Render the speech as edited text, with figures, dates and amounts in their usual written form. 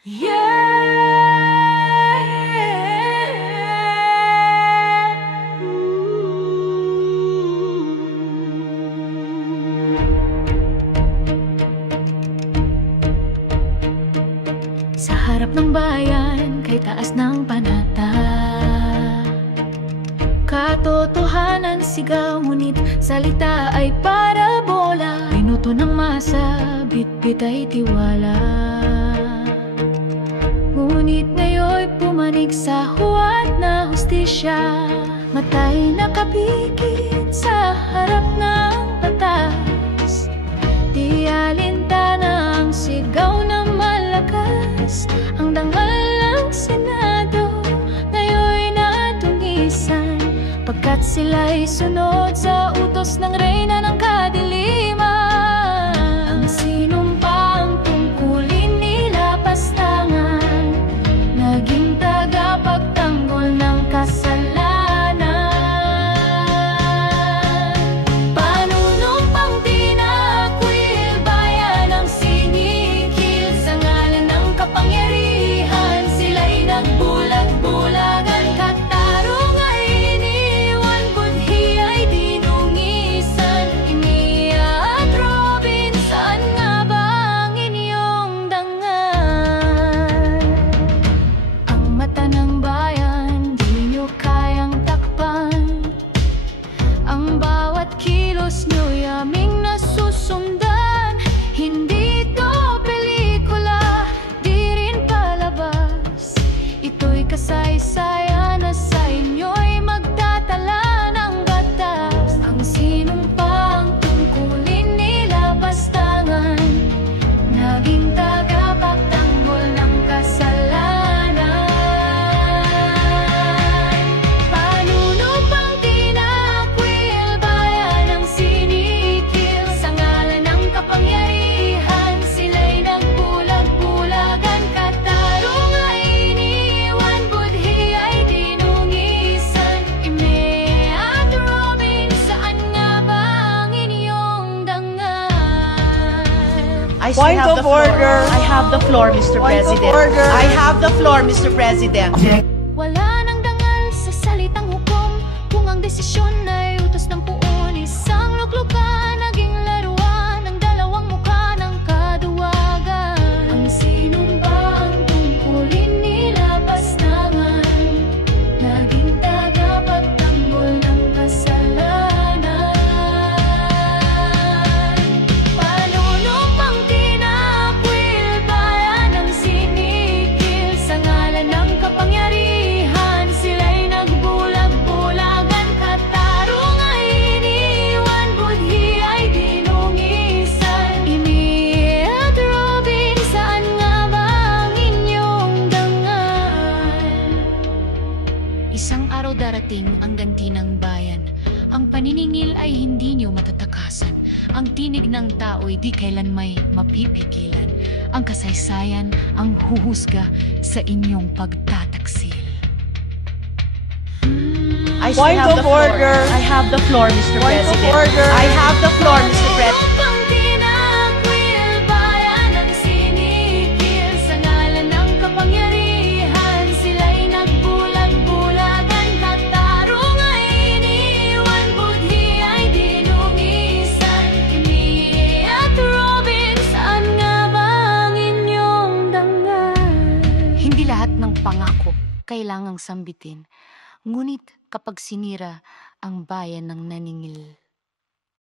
Sa harap ng bayan, kay taas ng panata, katotohanan sigaw, ngunit salita ay parabola. Minuto ng masa, bit-bit ay tiwala. Ngunit ngayon'y pumanig sa huwad na hustisya. Matay nakapikit sa harap ng batas. Di alintana ang sigaw na malakas. Ang dangal ng Senado ngayon'y natunisan, pagkat sila'y sunod sa utos ng reyna ng kadiliman. Ang sinumpang tungkulin nila pastangan, naging tagapagtanggol ng kasalanan. Panunumpang tinakwil, bayan ang sinikil. Sa ngalan ng kapangyarihan, sila'y nagbulag-bulagan. Katarong ay iniwan, budhi ay dinungisan. Emilia at Robin, saan nga ba ang inyong dangal? Ang mata ng bayan, di nyo kayang takpan. Ang bawat kilos nyo'y aming nasusundan. Hindi ito pelikula, di rin palabas. Ito'y kasaysayan na sa inyo'y magtatala ng batas. Ang sinumpang tungkulin nila pastangan, naging tagapagtanggol ng kasalanan. Panunumpang tinakwil, bayan ang sinikil. Sa ngalan ng kapangyarihan, sila'y nagbulag-bulagan. Katarong ay iniwan, budhi ay dinungisan. Emilia at Robin, saan nga ba ang inyong dangal? Point of order. I have the floor, Mr. Point of President. order. I have the floor, Mr. President. Wala nang dangal sa salitang hukom, kung ang desisyon ay utos ng puon. Isang luklukan, naging laruan ng dalawang mukha ng kaduwagan. Ang sinumpang tungkulin nila pastangan, naging tagapagtanggol ng kasalanan. Panunumpang tinakwil, bayan ang sinikil. Sa ngalan ng kapangyarihan, sila'y nagbulag-bulagan. Katarong ay iniwan, budhi ay dinungisan. Emilia at Robin, saan nga ba ang inyong dangal? Isang araw darating ang ganti ng bayan. Ang paniningil ay hindi nyo matatakasan. Ang tinig ng tao'y di kailan may mapipigilan. Ang kasaysayan ang huhusga sa inyong pagtataksil. I still Point have of the floor. order. I have the floor, Mr. Point of President. order. I have the floor, Mr. President. Panunumpang tinakwil, bayan ang sinikil. Sa ngalan ng kapangyarihan, sila'y nagbulag-bulagan. Katarong ay iniwan, budhi ay dinungisan. Emilia at Robin, saan nga ba ang inyong dangal? Hindi lahat ng pangako kailangang sambitin. Ngunit kapag sinira ang bayan ng naningil,